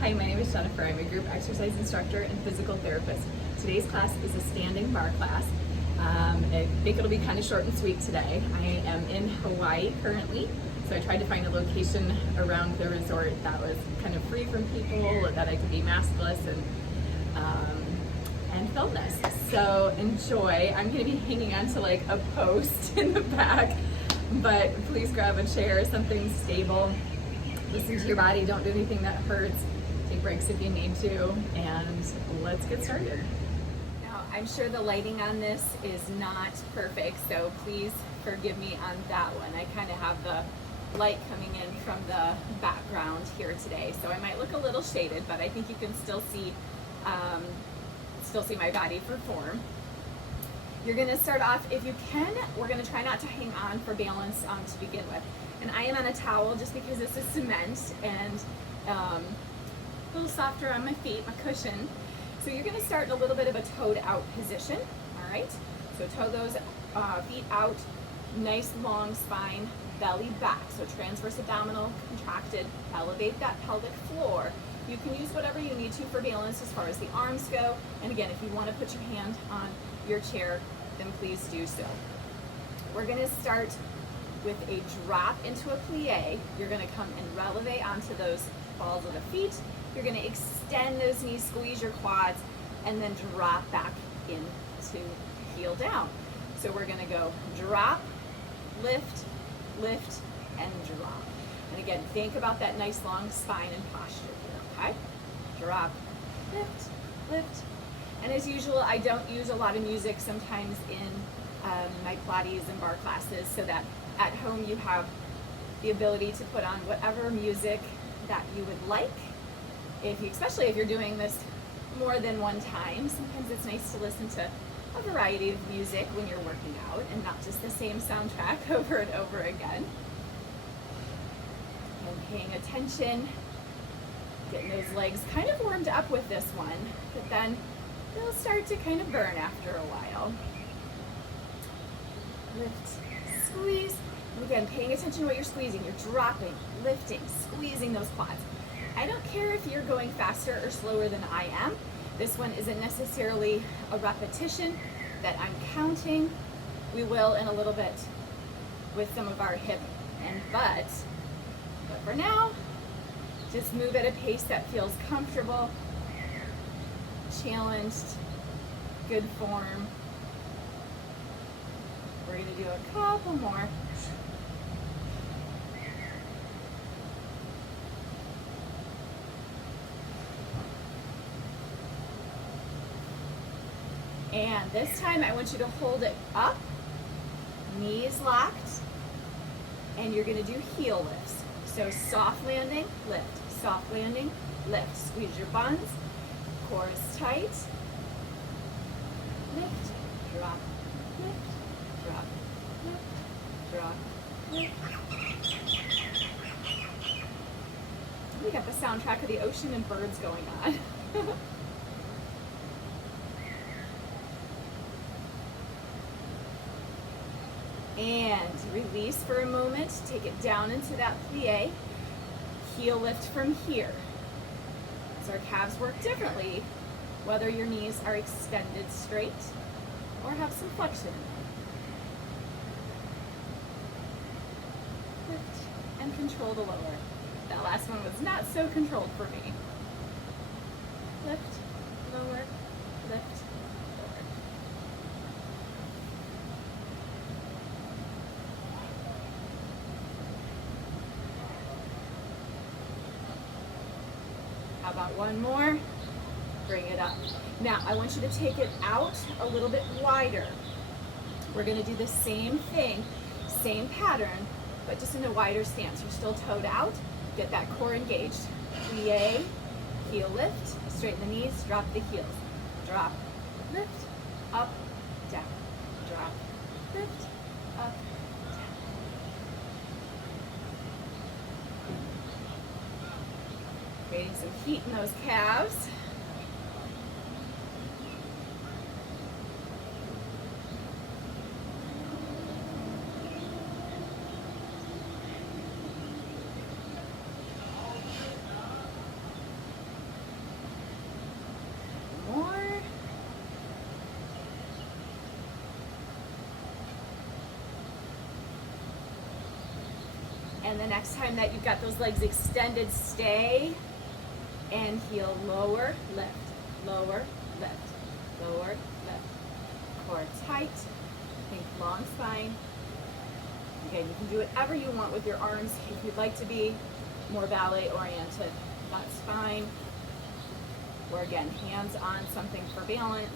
Hi, my name is Jennifer. I'm a group exercise instructor and physical therapist. Today's class is a standing bar class. I think it'll be kind of short and sweet today. I am in Hawaii currently, so I tried to find a location around the resort that was kind of free from people, that I could be maskless and film this. So enjoy. I'm going to be hanging onto like a post in the back, but please grab a chair, something stable. Listen to your body. Don't do anything that hurts. Take breaks if you need to, and let's get started. Now, I'm sure the lighting on this is not perfect, so please forgive me on that one. I kind of have the light coming in from the background here today, so I might look a little shaded, but I think you can still see my body perform. You're going to start off, if you can, we're going to try not to hang on for balance to begin with. And I am on a towel just because this is cement and a little softer on my feet, my cushion. So you're going to start in a little bit of a toed out position, all right? So toe those feet out, nice long spine, belly back. So transverse abdominal contracted, elevate that pelvic floor. You can use whatever you need to for balance as far as the arms go. And again, if you want to put your hand on your chair, then please do so. We're going to start with a drop into a plie. You're going to come and releve onto those balls of the feet. You're going to extend those knees, squeeze your quads, and then drop back into heel down. So we're going to go drop, lift, lift, and drop. And again, think about that nice long spine and posture here, okay? Drop, lift, lift. And as usual, I don't use a lot of music sometimes in my Pilates and bar classes, so that at home you have the ability to put on whatever music that you would like. Especially if you're doing this more than one time, sometimes it's nice to listen to a variety of music when you're working out and not just the same soundtrack over and over again. And paying attention, getting those legs kind of warmed up with this one, but then they'll start to kind of burn after a while. Lift, squeeze, and again, paying attention to what you're squeezing. You're dropping, lifting, squeezing those quads. I don't care if you're going faster or slower than I am. This one isn't necessarily a repetition that I'm counting. We will in a little bit with some of our hip and butt. But for now, just move at a pace that feels comfortable, challenged, good form. We're going to do a couple more. And this time I want you to hold it up, knees locked, and you're going to do heel lifts. So soft landing, lift, soft landing, lift. Squeeze your buns, core is tight, lift, drop, lift, drop, lift, drop, lift. We got the soundtrack of the ocean and birds going on. And release for a moment, take it down into that plie, heel lift from here. So our calves work differently, whether your knees are extended straight or have some flexion. Lift and control the lower. That last one was not so controlled for me. Lift, lower, lift, lower. How about one more? Bring it up. Now, I want you to take it out a little bit wider. We're going to do the same thing, same pattern, but just in a wider stance. You're still toed out. Get that core engaged. Plie, heel lift, straighten the knees, drop the heels. Drop, lift, up, down. Drop, lift, up, down. Creating some heat in those calves. And the next time that you've got those legs extended, stay and heel, lower, lift, lower, lift, lower, lift. Core tight, think long spine. Again, you can do whatever you want with your arms. If you'd like to be more ballet oriented, that's fine. Or again, hands on something for balance.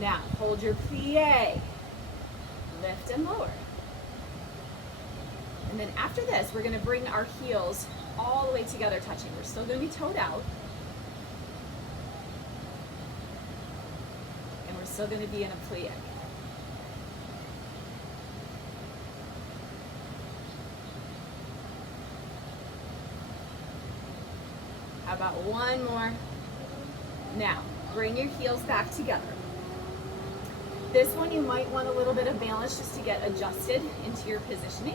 Now, hold your plie, lift and lower. And then after this, we're gonna bring our heels all the way together touching. We're still gonna be toed out. And we're still gonna be in a plie. How about one more? Now, bring your heels back together. This one you might want a little bit of balance just to get adjusted into your positioning.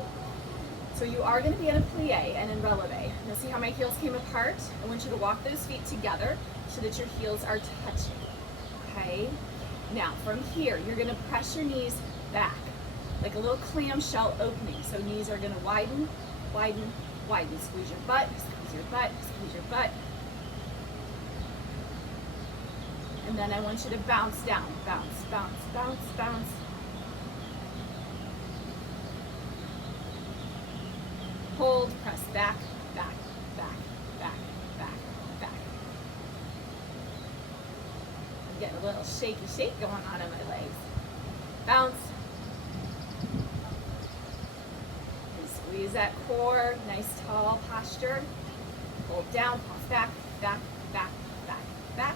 So you are going to be in a plie and in releve. Now see how my heels came apart? I want you to walk those feet together so that your heels are touching. Okay? Now from here, you're going to press your knees back like a little clamshell opening. So knees are going to widen, widen, widen. Squeeze your butt, squeeze your butt, squeeze your butt. And then I want you to bounce down. Bounce, bounce, bounce, bounce. Hold, press back, back, back, back, back, back. I'm getting a little shaky shake going on in my legs. Bounce. And squeeze that core, nice tall posture. Hold down, pulse back, back, back, back, back.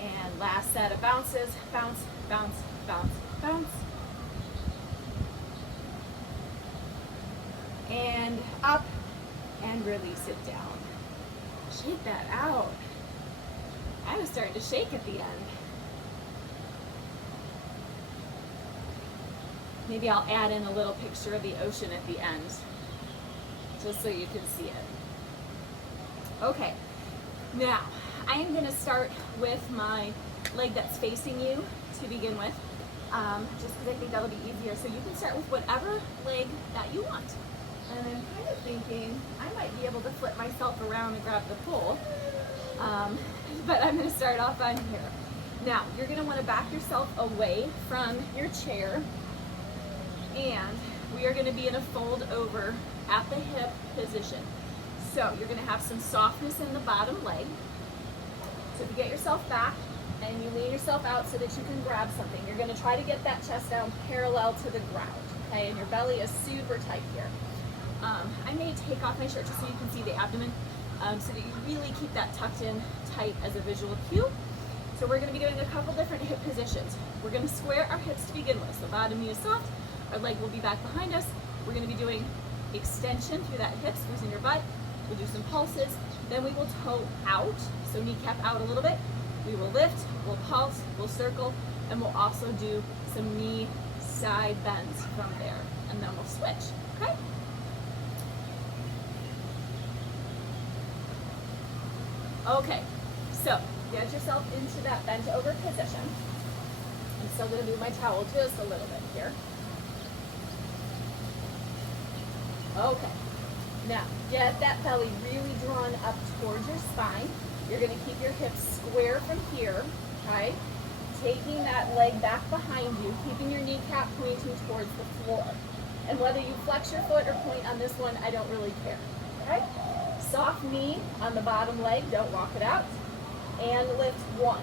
And last set of bounces, bounce, bounce, bounce, bounce. And up and release it down. Shake that out. I was starting to shake at the end. Maybe I'll add in a little picture of the ocean at the end, just so you can see it. Okay, now I am going to start with my leg that's facing you to begin with, just because I think that'll be easier. So you can start with whatever leg that you want. And I'm kind of thinking I might be able to flip myself around and grab the pole, but I'm going to start off on here. Now, you're going to want to back yourself away from your chair, and we are going to be in a fold over at the hip position. So you're going to have some softness in the bottom leg. So if you get yourself back and you lean yourself out so that you can grab something, you're going to try to get that chest down parallel to the ground, okay? And your belly is super tight here. I may take off my shirt just so you can see the abdomen, so that you really keep that tucked in tight as a visual cue. So we're going to be doing a couple different hip positions. We're going to square our hips to begin with. So bottom knee is soft, our leg will be back behind us. We're going to be doing extension through that hip, squeezing your butt. We'll do some pulses. Then we will toe out, so kneecap out a little bit. We will lift, we'll pulse, we'll circle, and we'll also do some knee side bends from there. And then we'll switch, okay? Okay, so get yourself into that bent over position. I'm still going to move my towel just a little bit here. Okay, now get that belly really drawn up towards your spine. You're going to keep your hips square from here, okay? Taking that leg back behind you, keeping your kneecap pointing towards the floor. And whether you flex your foot or point on this one, I don't really care, okay? Soft knee on the bottom leg, don't walk it out. And lift 1,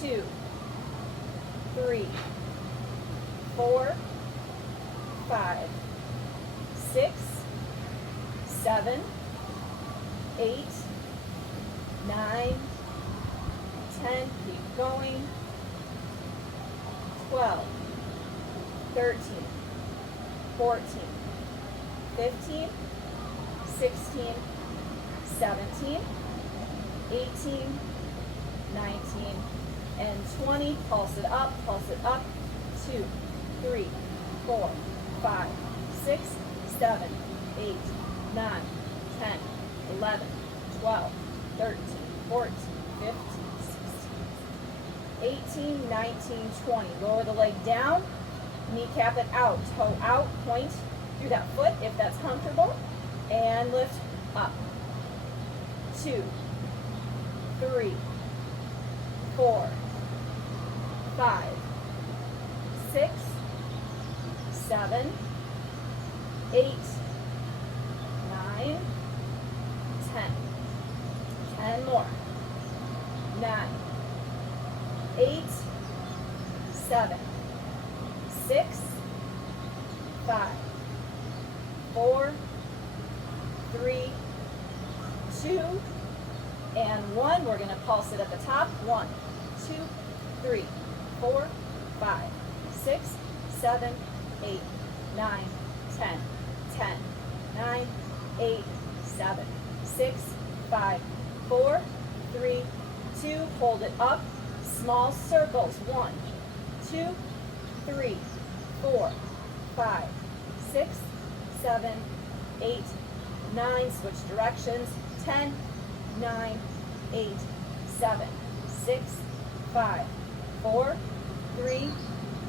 2, 3, 4, 5, 6, 7, 8, 9, 10, keep going, 12, 13, 14, 15, 16, 17, 18, 19, and 20. Pulse it up, 2, 3, 4, 5, 6, 7, 8, 9, 10, 11, 12, 13, 14, 15, 16, 18, 19, 20. Lower the leg down, kneecap it out, toe out, point through that foot if that's comfortable, and lift up. 2, 3, 4, 5, 6, 7, 8, 9, 10. 10 more. 9, 8, 7, 6, 5, 4, 3, 2, and 1. We're going to pulse it at the top. 1, 2, 3, 4, 5, 6, 7, 8, 9, 10. 10, 9, 8, 7, 6, 5, 4, 3, 2. Hold it up. Small circles. 1, 2, 3, 4, 5, 6, 7, 8, 9. Switch directions. 10, 9, 8, 7, 6, 5, 4, 3,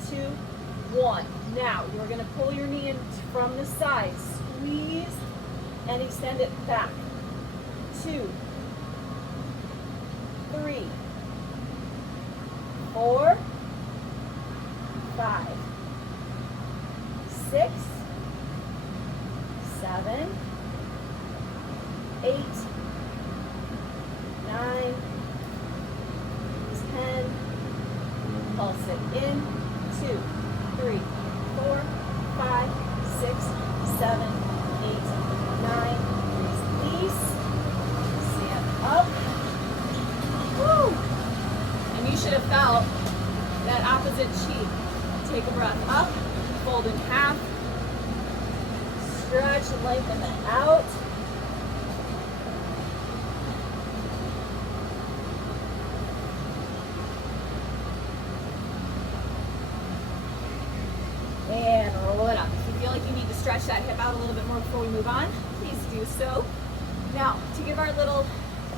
2, 1. Now you're going to pull your knee in from the side. Squeeze and extend it back. 2, 3, 4, 5, 6, 7, 8, 9, 10. Pulse it in. 2, 3, 4, 5, 6, 7, 8, 9. Release. Stand up. Woo! And you should have felt that opposite cheek. Take a breath up. Fold in half. Stretch and lengthen it out. And roll it up. If you feel like you need to stretch that hip out a little bit more before we move on, please do so. Now, to give our little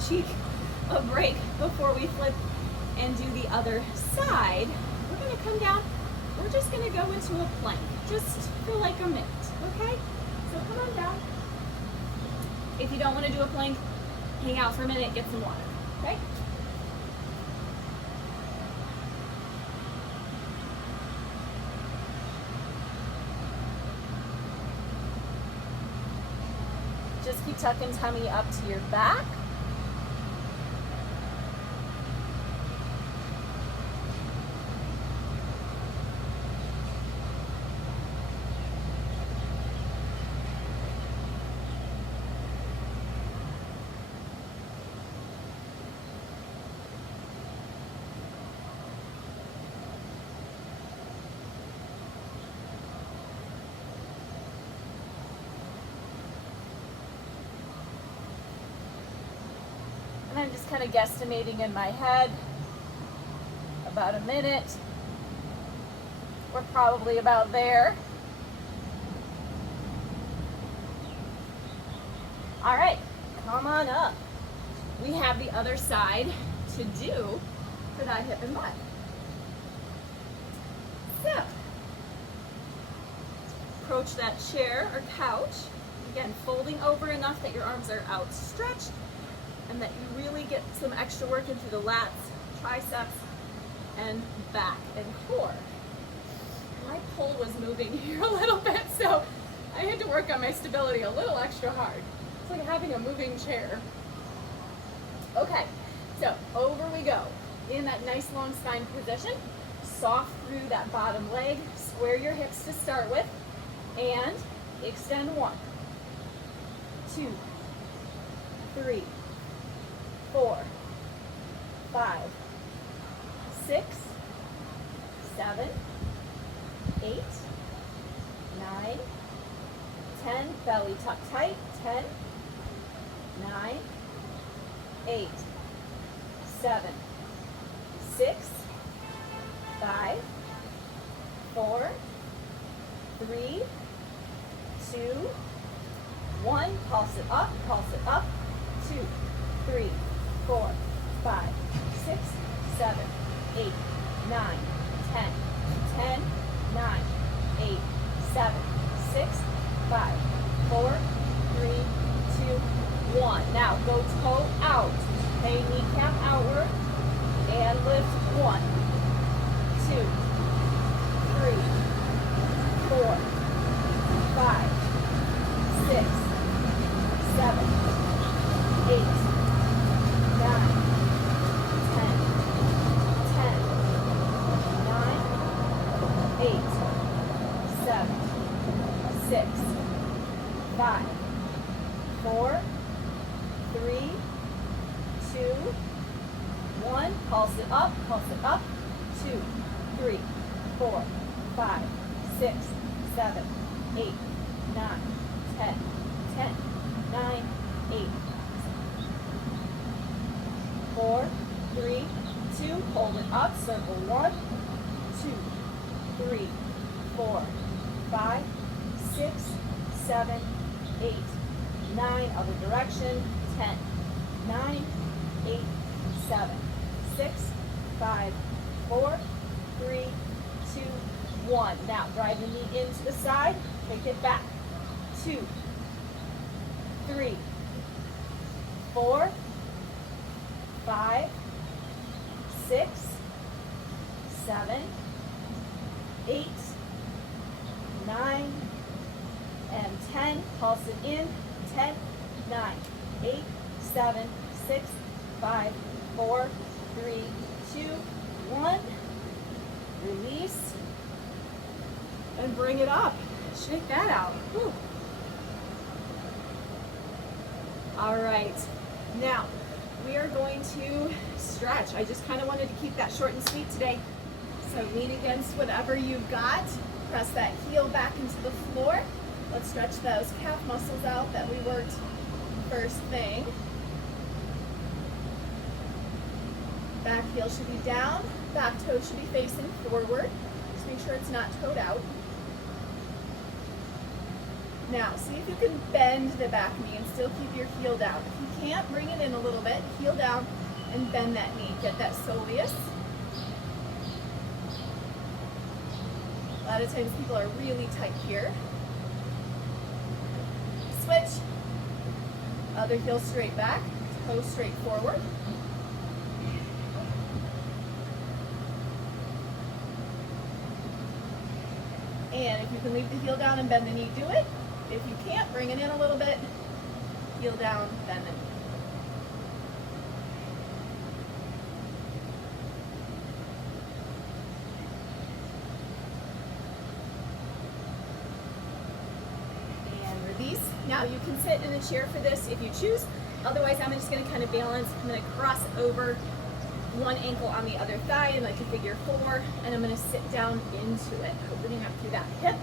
cheek a break before we flip and do the other side, we're going to come down. We're just going to go into a plank, just for like a minute, okay? So come on down. If you don't want to do a plank, hang out for a minute, get some water, okay? Just keep tucking tummy up to your back. And I'm just kind of guesstimating in my head about a minute. We're probably about there. All right, come on up. We have the other side to do for that hip and butt. So, approach that chair or couch. Again, folding over enough that your arms are outstretched and that you really get some extra work into the lats, triceps, and back and core. My pole was moving here a little bit, so I had to work on my stability a little extra hard. It's like having a moving chair. Okay, so over we go. In that nice long spine position, soft through that bottom leg, square your hips to start with, and extend 1, 2, 3, 4, 5, 6, 7, 8, 9, 10. Belly tuck tight. 10, 9, 8, 7, 6, 5, 4, 3, 2, 1. Pulse it up. Pulse it up. 2, 3, 4, 5, 6, 7, 8, 9, 10, 10, 9, 8, 7, 6, 5, 4, 3, 2, 1. Now go toe out. Okay, kneecap outward and lift. 1, 2, 3, 4, 5, 6, 7, 8, 9, 10, 9, 8, 7, 6, 5, 4, 3, 2, 1. Pulse it up, 2, 3, 4, 5, 6, 7, 8, 9, 10, 9, 8, 4, 3, 2. Hold it up, circle 1, 2, 3, 4, 5, 6, 7, 8, 9. Other direction. 10, 9, 8, 7, 6, 5, 4, 3, 2, 1. Now drive the knee into the side, take it back. 2, 3, 4, 5, 6, 7, 8, 9, and 10. Pulse it in. 10, 9, 8, 7, 6, 5, 4, 3, 2, 1. Release. And bring it up. Shake that out. Whew. All right. Now, we are going to stretch. I just kind of wanted to keep that short and sweet today. So lean against whatever you've got. Press that heel back into the floor. Let's stretch those calf muscles out that we worked first thing. Back heel should be down. Back toe should be facing forward. Just make sure it's not toed out. Now, see if you can bend the back knee and still keep your heel down. If you can't, bring it in a little bit. Heel down and bend that knee. Get that soleus. A lot of times people are really tight here. Switch. Other heel straight back. Toe straight forward. And if you can leave the heel down and bend the knee, do it. If you can't, bring it in a little bit. Heel down, bend the knee. And release. Now you can sit in a chair for this if you choose. Otherwise, I'm just going to kind of balance. I'm going to cross over one ankle on the other thigh in like a figure 4, and I'm going to sit down into it, opening up through that hip.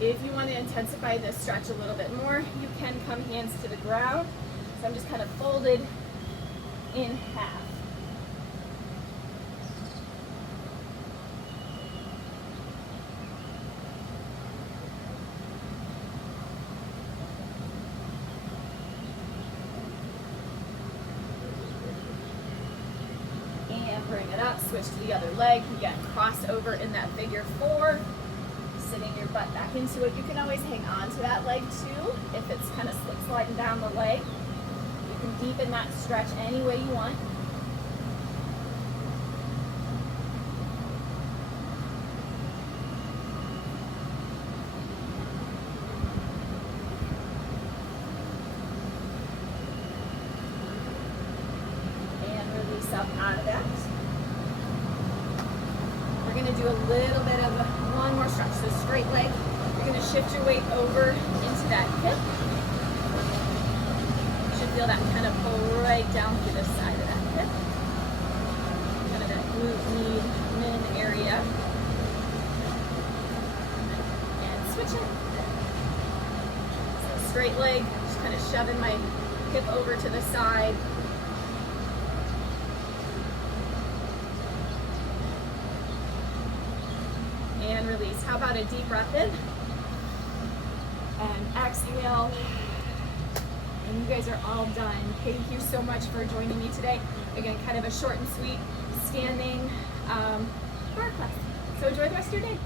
If you want to intensify this stretch a little bit more, you can come hands to the ground. So I'm just kind of folded in half. Bring it up, switch to the other leg. Again, cross over in that figure 4, sitting your butt back into it. You can always hang on to that leg too if it's kind of slip sliding down the leg. You can deepen that stretch any way you want. And release up out of that. We're going to do a little bit of one more stretch. So straight leg. You're going to shift your weight over into that hip. You should feel that kind of pull right down through the side of that hip. Kind of that glute med min area. And switch it. So straight leg. Just kind of shoving my hip over to the side. And release. How about a deep breath in? And exhale. And you guys are all done. Thank you so much for joining me today. Again, kind of a short and sweet standing bar class. So enjoy the rest of your day.